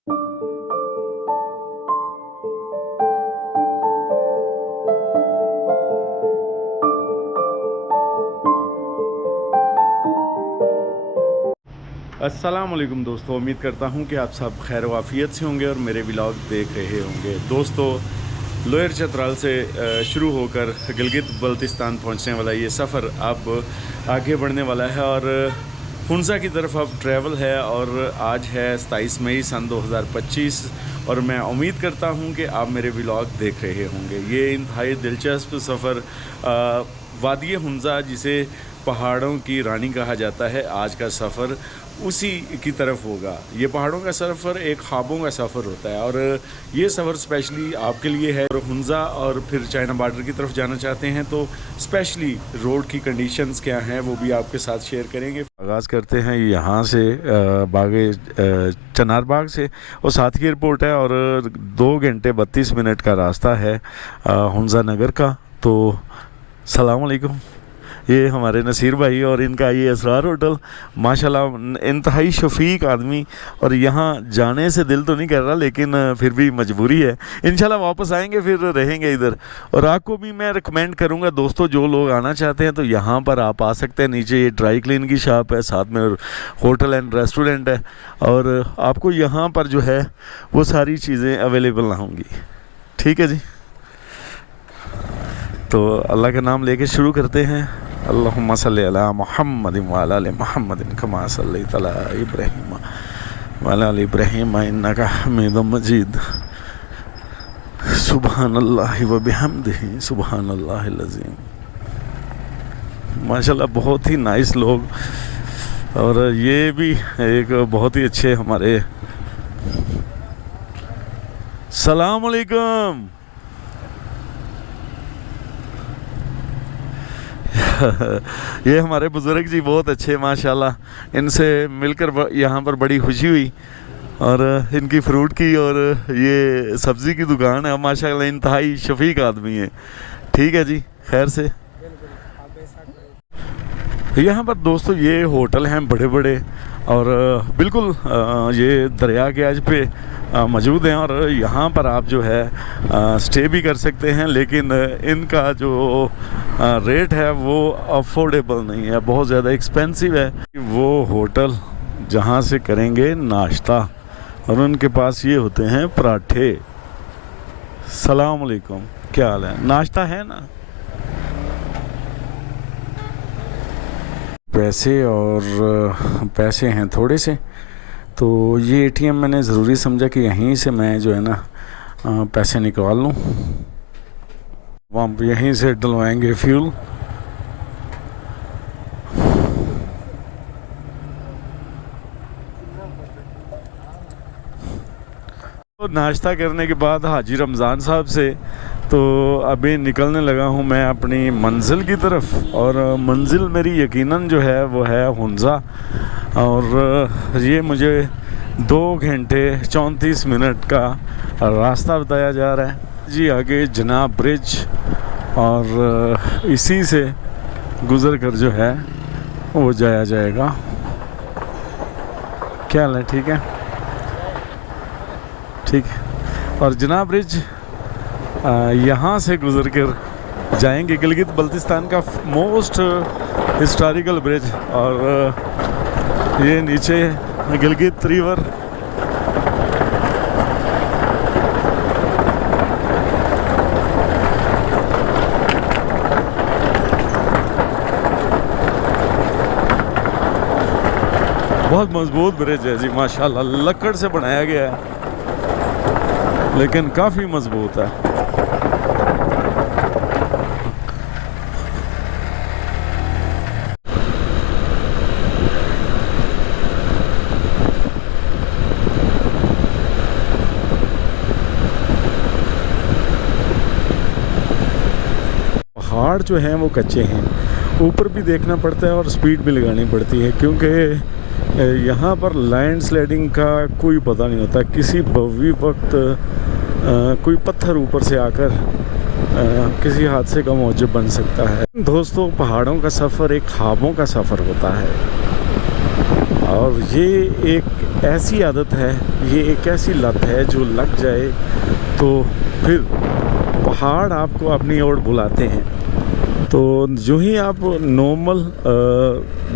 अस्सलाम वालेकुम दोस्तों, उम्मीद करता हूँ कि आप सब खैर वाफ़ियत से होंगे और मेरे व्लॉग देख रहे होंगे। दोस्तों, लोअर चतराल से शुरू होकर गिलगित बल्तिस्तान पहुँचने वाला ये सफ़र अब आगे बढ़ने वाला है और हुंज़ा की तरफ अब ट्रैवल है। और आज है 27 मई सन 2025 और मैं उम्मीद करता हूँ कि आप मेरे व्लॉग देख रहे होंगे। ये इंतहाई दिलचस्प सफ़र वादी हुंज़ा, जिसे पहाड़ों की रानी कहा जाता है, आज का सफ़र उसी की तरफ होगा। ये पहाड़ों का सफ़र एक ख्वाबों का सफ़र होता है और ये सफ़र स्पेशली आपके लिए है। और हुंज़ा और फिर चाइना बॉर्डर की तरफ जाना चाहते हैं तो स्पेशली रोड की कंडीशंस क्या हैं वो भी आपके साथ शेयर करेंगे। आगाज़ करते हैं यहाँ से बागे चनार बाग से, और साथ ही एयरपोर्ट है और 2 घंटे 32 मिनट का रास्ता है हुंज़ा नगर का। तो सलाम अलैकुम, ये हमारे नसीर भाई और इनका ये असरार होटल, माशाल्लाह इंतहाई शफीक आदमी। और यहाँ जाने से दिल तो नहीं कर रहा, लेकिन फिर भी मजबूरी है। इंशाल्लाह वापस आएंगे, फिर रहेंगे इधर। और आपको भी मैं रिकमेंड करूँगा दोस्तों, जो लोग आना चाहते हैं तो यहाँ पर आप आ सकते हैं। नीचे ये ड्राई क्लीन की शॉप है, साथ में होटल एंड रेस्टोरेंट है और आपको यहाँ पर जो है वो सारी चीज़ें अवेलेबल ना होंगी। ठीक है जी, तो अल्लाह का नाम लेके शुरू करते हैं। अल्लाहुम्मा सल्ली अला मुहम्मदिन व अला आलि मुहम्मदिन कमा सल्लैता अला इब्राहीम व अला आलि इब्राहीम इन्नका हमीदुम मजीद। सुबहानल्लाहि व बिहम्दिही सुबहानल्लाहिल अज़ीम। माशाल्लाह बहुत ही नाइस लोग, और ये भी एक बहुत ही अच्छे हमारे। सलाम अलैकुम। ये हमारे बुज़ुर्ग जी बहुत अच्छे माशाल्लाह, इनसे मिलकर यहाँ पर बड़ी खुशी हुई। और इनकी फ्रूट की और ये सब्ज़ी की दुकान है माशाल्लाह, इंतहाई शफीक आदमी है। ठीक है जी, खैर से। यहाँ पर दोस्तों ये होटल हैं बड़े बड़े और बिल्कुल ये दरिया के एज पे मौजूद हैं। और यहाँ पर आप जो है स्टे भी कर सकते हैं, लेकिन इनका जो रेट है वो अफोर्डेबल नहीं है, बहुत ज़्यादा एक्सपेंसिव है। वो होटल जहाँ से करेंगे नाश्ता, और उनके पास ये होते हैं पराठे। सलाम अलैकुम, क्या हाल है? नाश्ता है ना? पैसे हैं थोड़े से, तो ये एटीएम मैंने ज़रूरी समझा कि यहीं से मैं जो है ना पैसे निकाल लूँ। वहाँ यहीं से डलवाएंगे फ्यूल। तो नाश्ता करने के बाद हाजी रमज़ान साहब से तो अभी निकलने लगा हूँ मैं अपनी मंजिल की तरफ। और मंजिल मेरी यकीनन जो है वो है हुंज़ा, और ये मुझे 2 घंटे 34 मिनट का रास्ता बताया जा रहा है जी। आगे जनाब ब्रिज, और इसी से गुज़र कर जो है वो जाया जाएगा। क्या हाल है? ठीक है, ठीक है। और जनाब ब्रिज यहाँ से गुज़र कर जाएंगे गिलगित बल्तिस्तान का मोस्ट हिस्टोरिकल ब्रिज। और ये नीचे गिलगित रिवर। बहुत मजबूत ब्रिज है जी माशाल्लाह, लकड़ से बनाया गया है लेकिन काफ़ी मजबूत है। पहाड़ जो हैं वो कच्चे हैं, ऊपर भी देखना पड़ता है और स्पीड भी लगानी पड़ती है, क्योंकि यहाँ पर लैंड स्लाइडिंग का कोई पता नहीं होता। किसी भी वक्त कोई पत्थर ऊपर से आकर किसी हादसे का मौजब बन सकता है। दोस्तों, पहाड़ों का सफ़र एक ख्वाबों का सफ़र होता है, और ये एक ऐसी आदत है, ये एक ऐसी लत है जो लग जाए तो फिर पहाड़ आपको अपनी ओर बुलाते हैं। तो जो ही आप नॉर्मल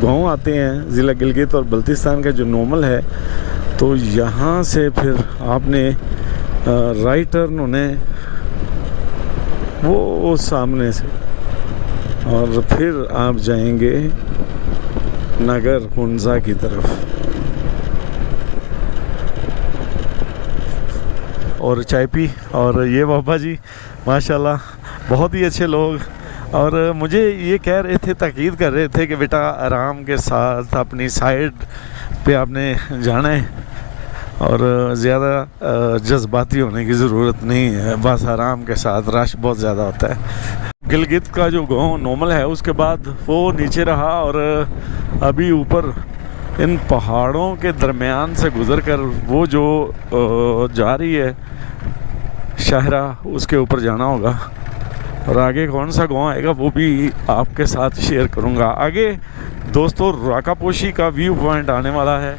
गांव आते हैं, ज़िला गिलगित और बल्तिस्तान का जो नॉर्मल है, तो यहाँ से फिर आपने राइट टर्न होने वो सामने से, और फिर आप जाएंगे नगर हुंजा की तरफ। और चाय पी, और ये बाबा जी माशाल्लाह बहुत ही अच्छे लोग, और मुझे ये कह रहे थे, ताकीद कर रहे थे कि बेटा आराम के साथ अपनी साइड पे आपने जाना है और ज़्यादा जज्बाती होने की ज़रूरत नहीं है, बस आराम के साथ। रश बहुत ज़्यादा होता है। गिलगित का जो गांव नॉर्मल है, उसके बाद वो नीचे रहा, और अभी ऊपर इन पहाड़ों के दरमियान से गुज़र कर वो जो जा रही है शाहरा, उसके ऊपर जाना होगा। और आगे कौन सा गांव आएगा वो भी आपके साथ शेयर करूंगा। आगे दोस्तों राकापोशी का व्यू पॉइंट आने वाला है,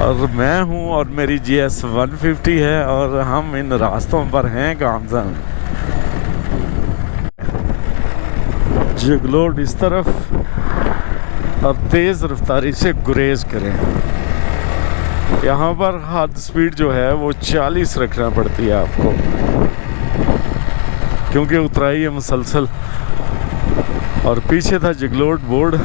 और मैं हूं और मेरी GS 150 है, और हम इन रास्तों पर हैं गामजन। जगलोड इस तरफ, और तेज़ रफ्तारी से गुरेज करें। यहाँ पर हद स्पीड जो है वो 40 रखना पड़ती है आपको, क्योंकि उतराई है मुसलसल। और पीछे था जगलोड बोर्ड।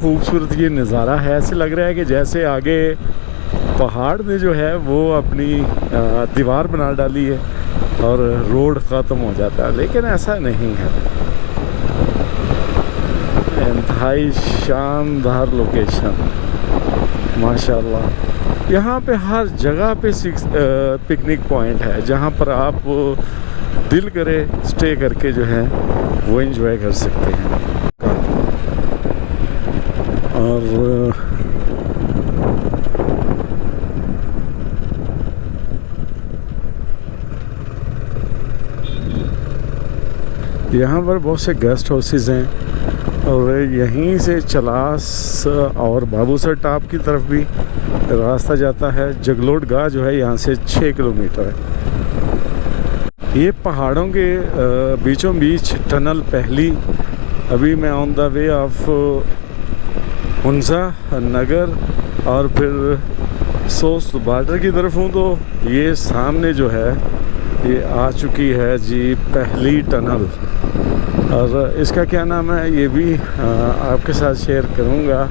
खूबसूरत ये नज़ारा है, ऐसे लग रहा है कि जैसे आगे पहाड़ ने जो है वो अपनी दीवार बना डाली है और रोड ख़त्म हो जाता है, लेकिन ऐसा नहीं है। इंतहाई शानदार लोकेशन माशाल्लाह। यहाँ पे हर जगह पे पिकनिक पॉइंट है, जहाँ पर आप दिल करे स्टे करके जो है वो एंजॉय कर सकते हैं। और यहाँ पर बहुत से गेस्ट हाउसेस हैं, और यहीं से चलास और बाबूसर टॉप की तरफ भी रास्ता जाता है। जगलोड गाह जो है यहाँ से 6 किलोमीटर है। ये पहाड़ों के बीचों बीच टनल पहली। अभी मैं on the way of Hunza Nagar और फिर सोस्ट बॉर्डर की तरफ हूँ। तो ये सामने जो है ये आ चुकी है जी पहली टनल, और इसका क्या नाम है ये भी आपके साथ शेयर करूँगा,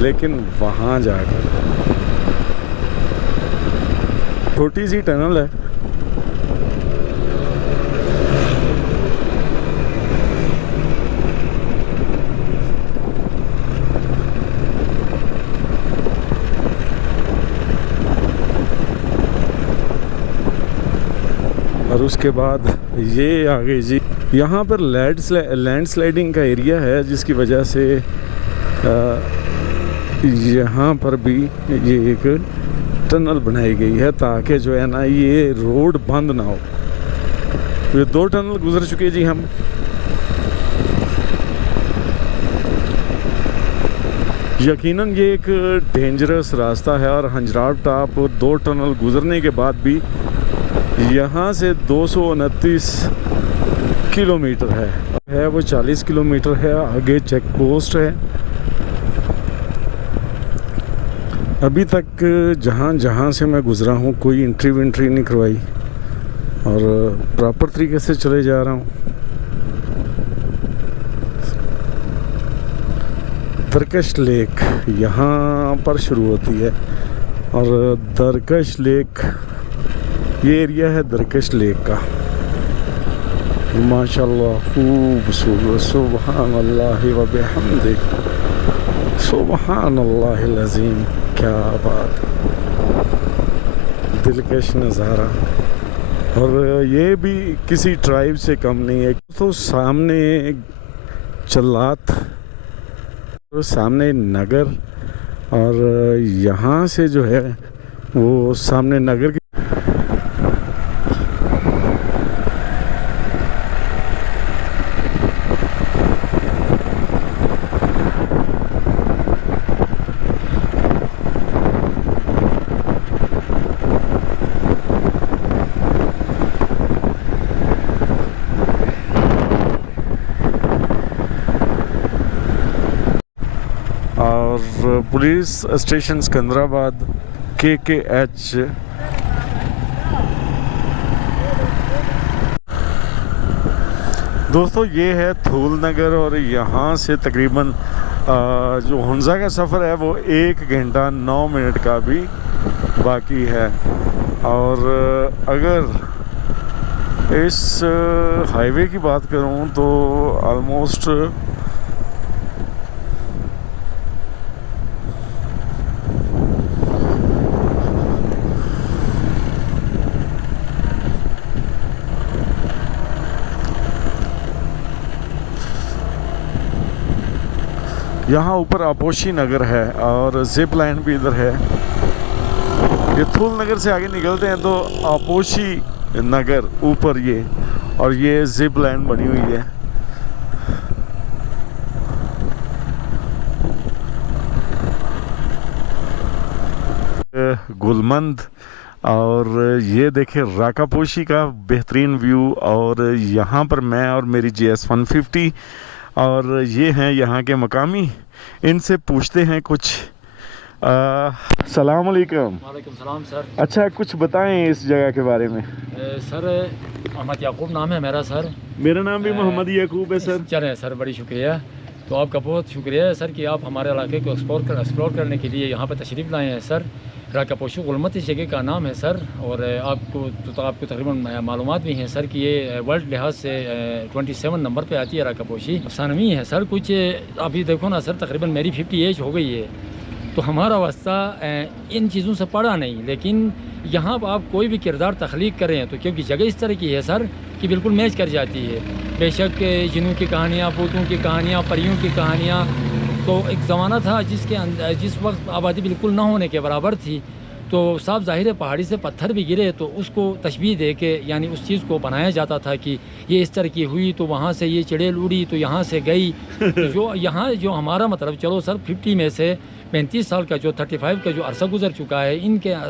लेकिन वहाँ जाकर। छोटी सी टनल है, और उसके बाद ये आगे जी यहाँ पर लैंड स्लाइडिंग का एरिया है, जिसकी वजह से यहाँ पर भी ये एक टनल बनाई गई है, ताकि जो है ना ये रोड बंद ना हो। ये 2 टनल गुजर चुके जी हम। यकीनन ये एक डेंजरस रास्ता है, और हंजराव टॉप 2 टनल गुजरने के बाद भी यहाँ से 229 किलोमीटर है वो 40 किलोमीटर है। आगे चेक पोस्ट है। अभी तक जहाँ से मैं गुज़रा हूँ कोई एंट्री वेंट्री नहीं करवाई, और प्रॉपर तरीके से चले जा रहा हूँ। दरकश लेक यहाँ पर शुरू होती है, और दरकश लेक ये एरिया है दरकश लेक का। माशाल्लाह खूबसूरत, सुभान अल्लाह व बिहम्दिह, सुभान अल्लाहिल अज़ीम। क्या बात, दिलकश नज़ारा। और ये भी किसी ट्राइब से कम नहीं है। तो सामने चलात, तो सामने नगर, और यहाँ से जो है वो सामने नगर की पुलिस स्टेशन सिकंदराबाद KKH। दोस्तों ये है थूल नगर और यहाँ से तकरीबन जो हुंजा का सफ़र है वो 1 घंटा 9 मिनट का भी बाकी है। और अगर इस हाईवे की बात करूँ तो ऑलमोस्ट यहाँ ऊपर आपोशी नगर है और जिप लाइन भी इधर है। ये थूल नगर से आगे निकलते हैं तो आपोशी नगर ऊपर ये, और ये जिप लाइन बनी हुई है। गुलमंद, और ये देखे राकापोशी का बेहतरीन व्यू। और यहाँ पर मैं और मेरी GS 150 और ये हैं यहाँ के मकामी, इनसे पूछते हैं कुछ। सलाम अलैकुम। वालेकुम सलाम सर। अच्छा, कुछ बताएं इस जगह के बारे में। सर मोहम्मद याकूब नाम है मेरा सर। मेरा नाम भी मोहम्मद याकूब है सर। चलें सर, बड़ी शुक्रिया। तो आपका बहुत शुक्रिया है सर कि आप हमारे इलाके को एक्सप्लोर करने के लिए यहाँ पर तशरीफ़ लाए हैं सर। राकापोशी गुलमत इस जगह का नाम है सर। और आपको तकरीबन मालूमात भी हैं सर कि ये वर्ल्ड लिहाज से 27 नंबर पे आती है राकापोशी। अफसानवी है सर। कुछ अभी देखो ना सर, तकरीबन मेरी 50 एज हो गई है, तो हमारा वास्ता इन चीज़ों से पड़ा नहीं। लेकिन यहाँ पर आप कोई भी किरदार तख्लीक करें तो क्योंकि जगह इस तरह की है सर कि बिल्कुल मैच कर जाती है। बेशक जिनों की कहानियाँ, भूतों की कहानियाँ, परियों की कहानियाँ। तो एक ज़माना था जिस वक्त आबादी बिल्कुल ना होने के बराबर थी, तो साफ ज़ाहिर है पहाड़ी से पत्थर भी गिरे तो उसको तशबीह दे के यानी उस चीज़ को बनाया जाता था कि ये इस तरह की हुई तो वहाँ से ये चिड़ेल उड़ी तो यहाँ से गई। तो जो यहाँ जो हमारा मतलब चलो सर 50 में से 35 साल का जो 35 का जो अरसा गुजर चुका है,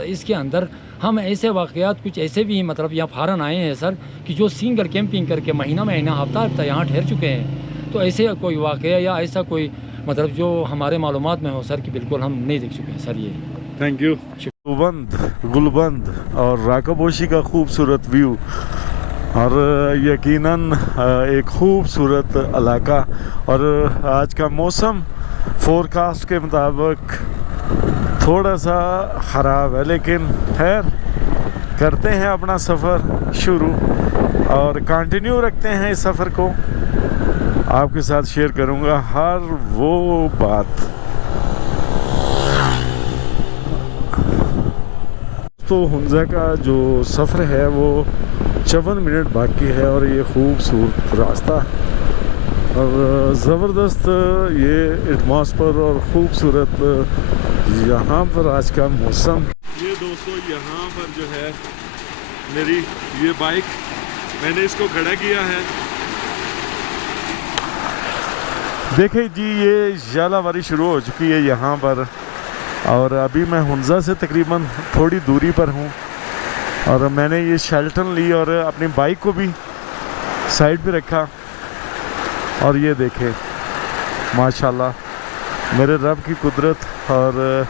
इसके अंदर हम ऐसे वाक़यात कुछ ऐसे भी मतलब यहाँ फ़ारन आए हैं सर कि जो सिंगल कैंपिंग करके महीना हफ्ता यहाँ ठहर चुके हैं। तो ऐसे कोई वाक़या या ऐसा कोई मतलब जो हमारे मालूमात में हो सर कि बिल्कुल हम नहीं देख चुके हैं सर। ये थैंक यू। गुलबंद और राकापोशी का खूबसूरत व्यू और यकीनन एक खूबसूरत इलाका। और आज का मौसम फोरकास्ट के मुताबिक थोड़ा सा ख़राब है, लेकिन खैर करते हैं अपना सफ़र शुरू और कंटिन्यू रखते हैं इस सफ़र को। आपके साथ शेयर करूंगा हर वो बात। तो हुंजा का जो सफ़र है वो 54 मिनट बाकी है और ये खूबसूरत रास्ता और ज़बरदस्त ये एटमॉस्फेयर और ख़ूबसूरत यहाँ पर आज का मौसम। ये दोस्तों यहाँ पर जो है मेरी ये बाइक, मैंने इसको खड़ा किया है। देखिए जी, ये जालावारी शुरू हो चुकी है यहाँ पर और अभी मैं हुंजा से तकरीबन थोड़ी दूरी पर हूँ और मैंने ये शेल्टन ली और अपनी बाइक को भी साइड पे रखा। और ये देखें माशाल्लाह मेरे रब की कुदरत और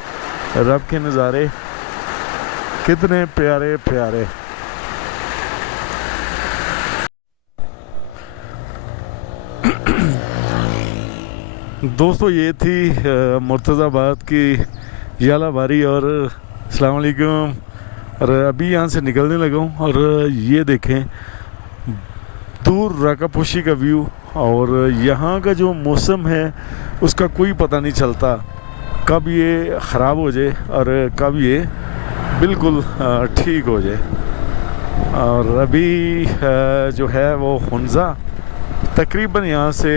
रब के नज़ारे कितने प्यारे प्यारे। दोस्तों ये थी मुर्तज़ाबाद की जालावारी और अस्सलाम वालेकुम। और अभी यहाँ से निकलने लगा हूँ और ये देखें दूर राकापोशी का व्यू और यहाँ का जो मौसम है उसका कोई पता नहीं चलता कब ये ख़राब हो जाए और कब ये बिल्कुल ठीक हो जाए। और अभी जो है वो हुंजा तकरीबन यहाँ से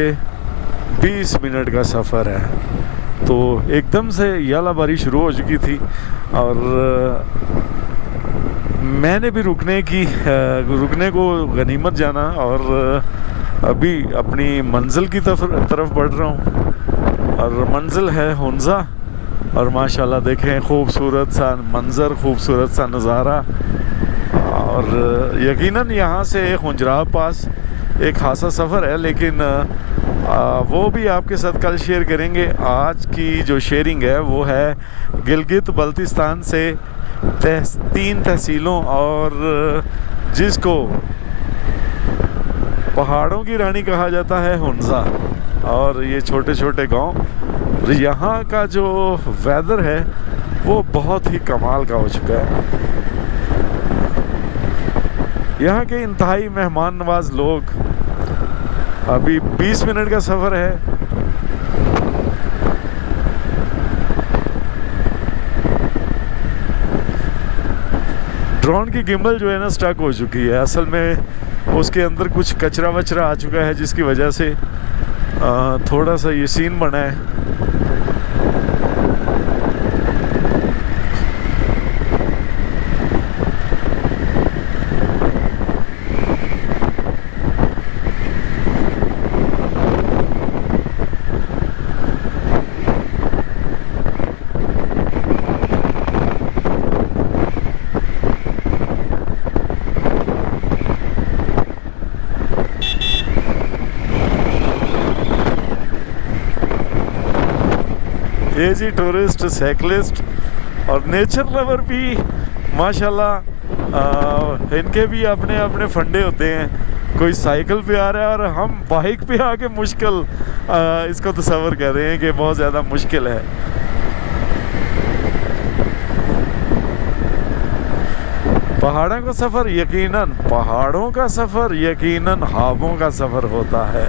20 मिनट का सफ़र है। तो एकदम से जालावारी शुरू हो चुकी थी और मैंने भी रुकने को गनीमत जाना और अभी अपनी मंजिल की तरफ बढ़ रहा हूँ और मंजिल है हुंजा। और माशाल्लाह देखें खूबसूरत सा मंज़र, खूबसूरत सा नज़ारा। और यकीनन यहाँ से हुंजराब पास एक खासा सफ़र है, लेकिन वो भी आपके साथ कल शेयर करेंगे। आज की जो शेयरिंग है वो है गिलगित बल्तिस्तान से 3 तहसीलों और जिसको पहाड़ों की रानी कहा जाता है हुंज़ा, और ये छोटे छोटे गांव। यहाँ का जो वेदर है वो बहुत ही कमाल का हो चुका है। यहाँ के इंतहाई मेहमान नवाज लोग। अभी 20 मिनट का सफ़र है। ड्रोन की गिम्बल जो है ना स्टक हो चुकी है। असल में उसके अंदर कुछ कचरा वचरा आ चुका है, जिसकी वजह से थोड़ा सा ये सीन बना है। ये जी टूरिस्ट, साइकिलिस्ट और नेचर लवर भी माशाल्लाह, इनके भी अपने अपने फंडे होते हैं। कोई साइकिल पे आ रहा है और हम बाइक पे आके मुश्किल इसको तसव्वुर कर रहे हैं कि बहुत ज़्यादा मुश्किल है। पहाड़ों का सफ़र यकीनन ख्वाबों का सफ़र होता है।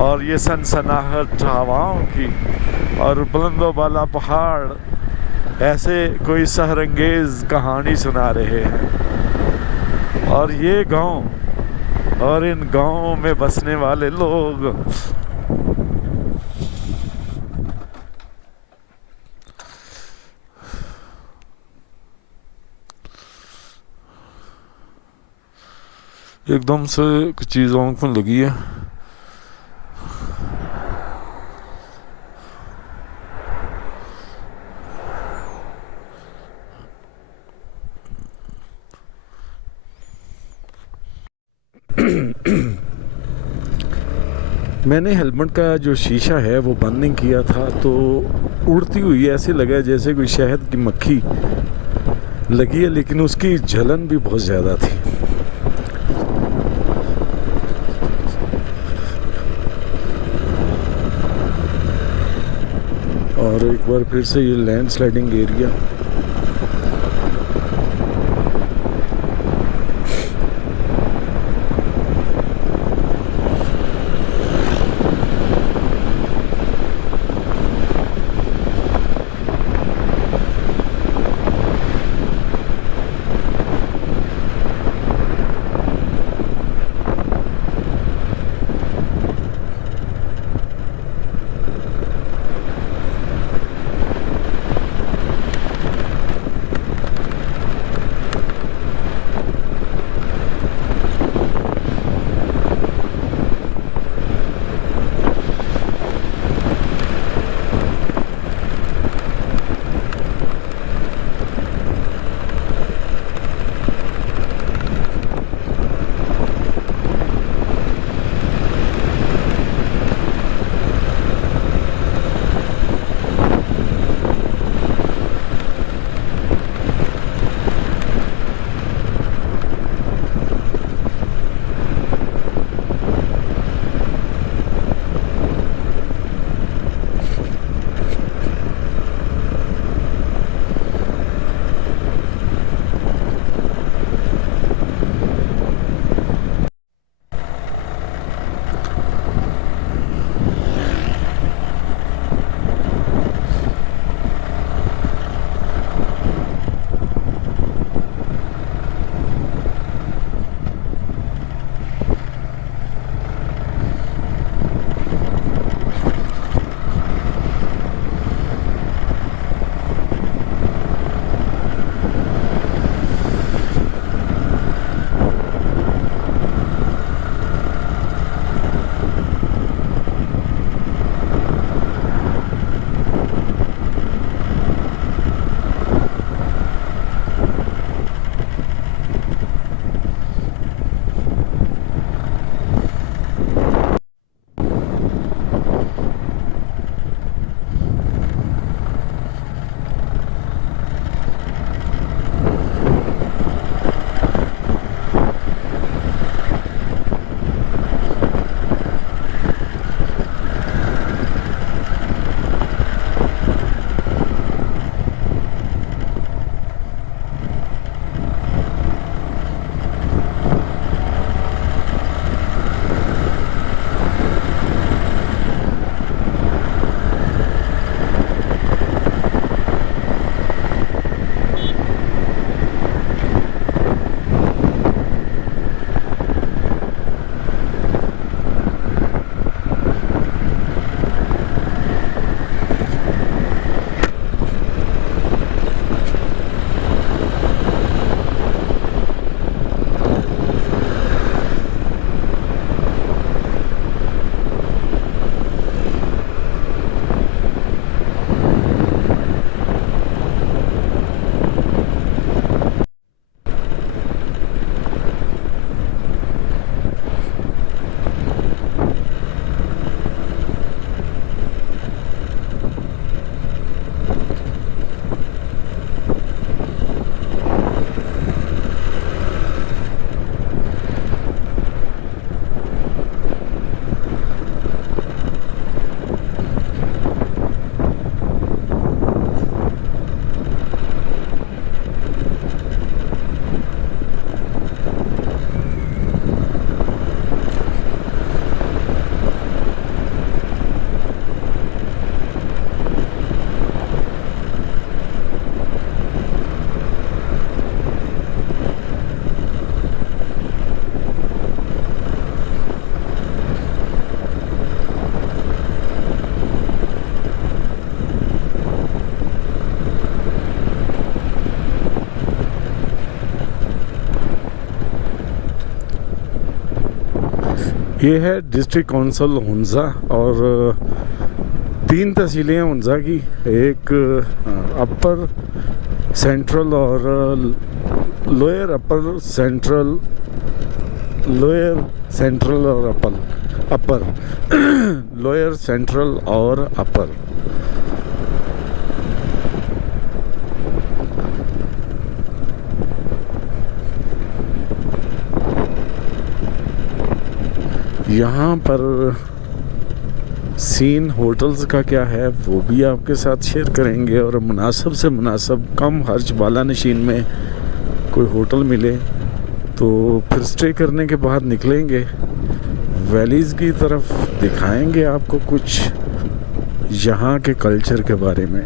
और ये सनसनाहट हवाओं की और बुलंदो बाला पहाड़ ऐसे कोई सहरंगेज़ कहानी सुना रहे हैं। और ये गांव और इन गांवों में बसने वाले लोग एकदम से चीज़ों को लगी है। मैंने हेलमेट का जो शीशा है वो बंद नहीं किया था, तो उड़ती हुई ऐसे लगा जैसे कोई शहद की मक्खी लगी है, लेकिन उसकी जलन भी बहुत ज़्यादा थी। और एक बार फिर से ये लैंडस्लाइडिंग एरिया। ये है डिस्ट्रिक्ट काउंसिल हुंजा और 3 तहसीलें हैं हुंजा की, एक अपर, सेंट्रल और लोअर। अपर, सेंट्रल, लोअर, सेंट्रल और अपर लोअर, सेंट्रल और अपर। यहाँ पर सीन होटल्स का क्या है वो भी आपके साथ शेयर करेंगे, और मुनासिब से मुनासिब कम खर्च बाला नशीन में कोई होटल मिले तो फिर स्टे करने के बाद निकलेंगे वैलीज़ की तरफ, दिखाएंगे आपको कुछ यहाँ के कल्चर के बारे में।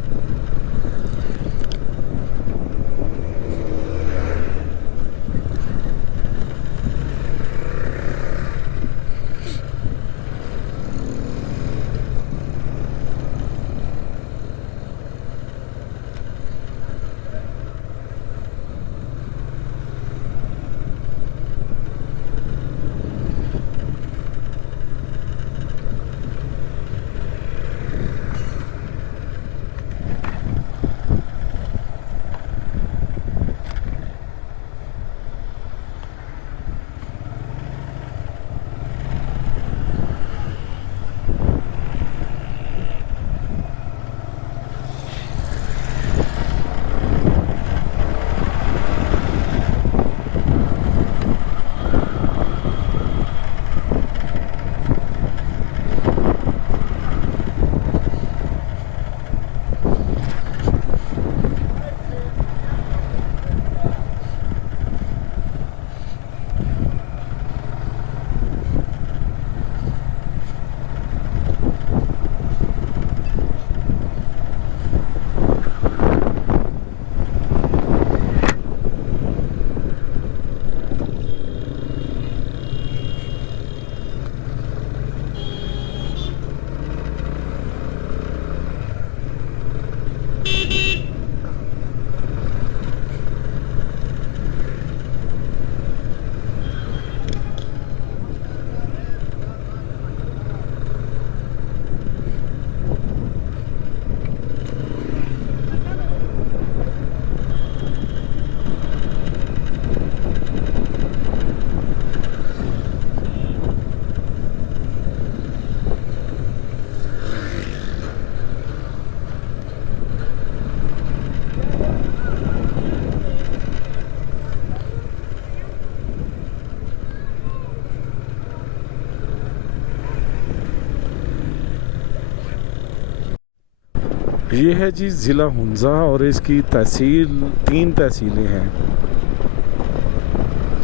ये है जी ज़िला हुंजा और इसकी तहसील 3 तहसीलें हैं,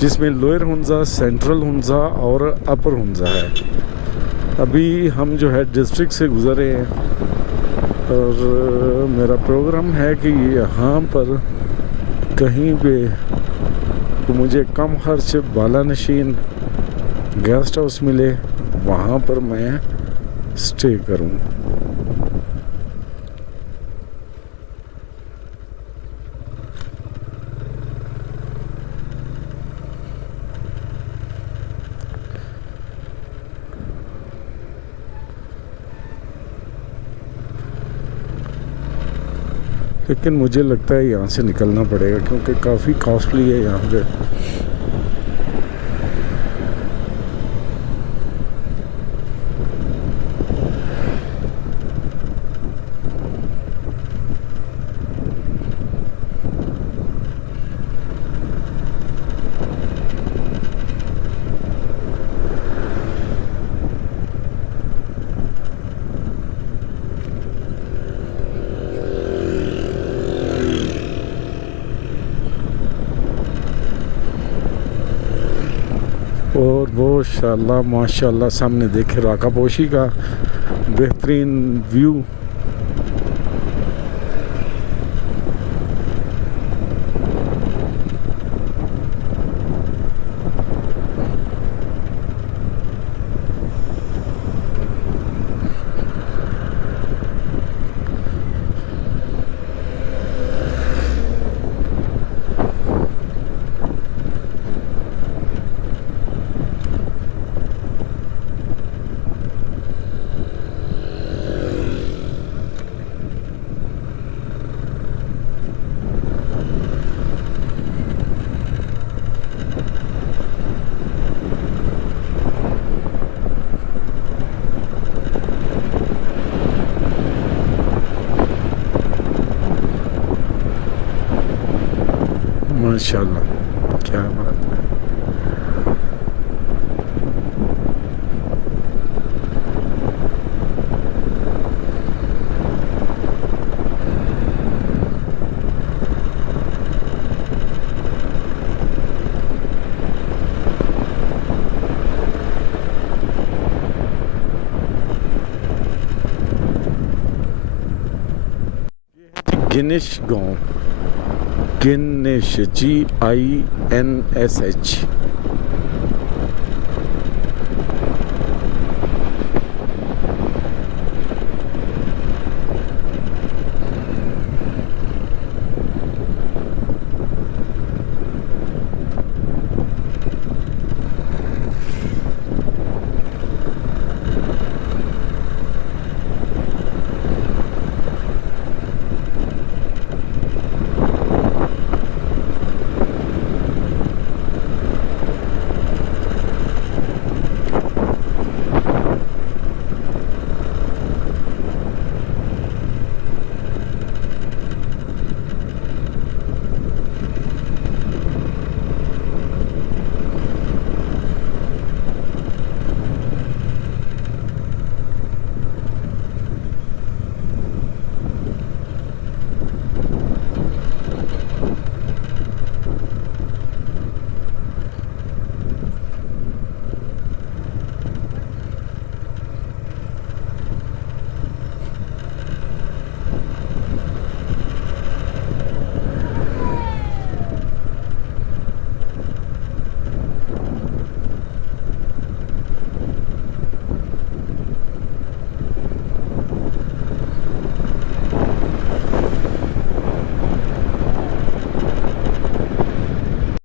जिसमें लोअर हुंजा, सेंट्रल हुंजा और अपर हुंजा है। अभी हम जो है डिस्ट्रिक्ट से गुज़रे हैं और मेरा प्रोग्राम है कि यहाँ पर कहीं पे तो मुझे कम खर्च बाला नशीन गेस्ट हाउस मिले, वहाँ पर मैं स्टे करूँ। लेकिन मुझे लगता है यहाँ से निकलना पड़ेगा क्योंकि काफ़ी कॉस्टली है यहाँ पे। और वो माशाल्लाह सामने देखे राकापोशी का बेहतरीन व्यू। माशाल्लाह, क्या बात है। गिनिश गांव, गिनिश GINSH।